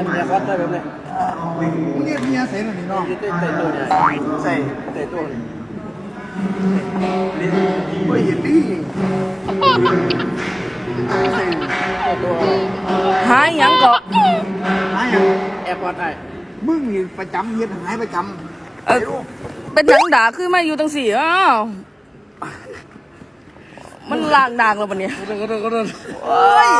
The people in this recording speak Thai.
อันนี้ก็เตะแบบนี้มึงเรียกเมียเสร็จแล้วนี่เนาะเตะตัวเนี่ยใช่เตะตัวเนี่ยฮ้ยดีหายยังก็หายยังแอร์พอร์ตไอ้มึงนี่ประจำเฮ็ดหายประจำเออเป็นหนังด่าขึ้นมาอยู่ตั้งสี่อ้าวมันลางด่างแล้ววันนี่ยก็เดินก็เดินโอ้ย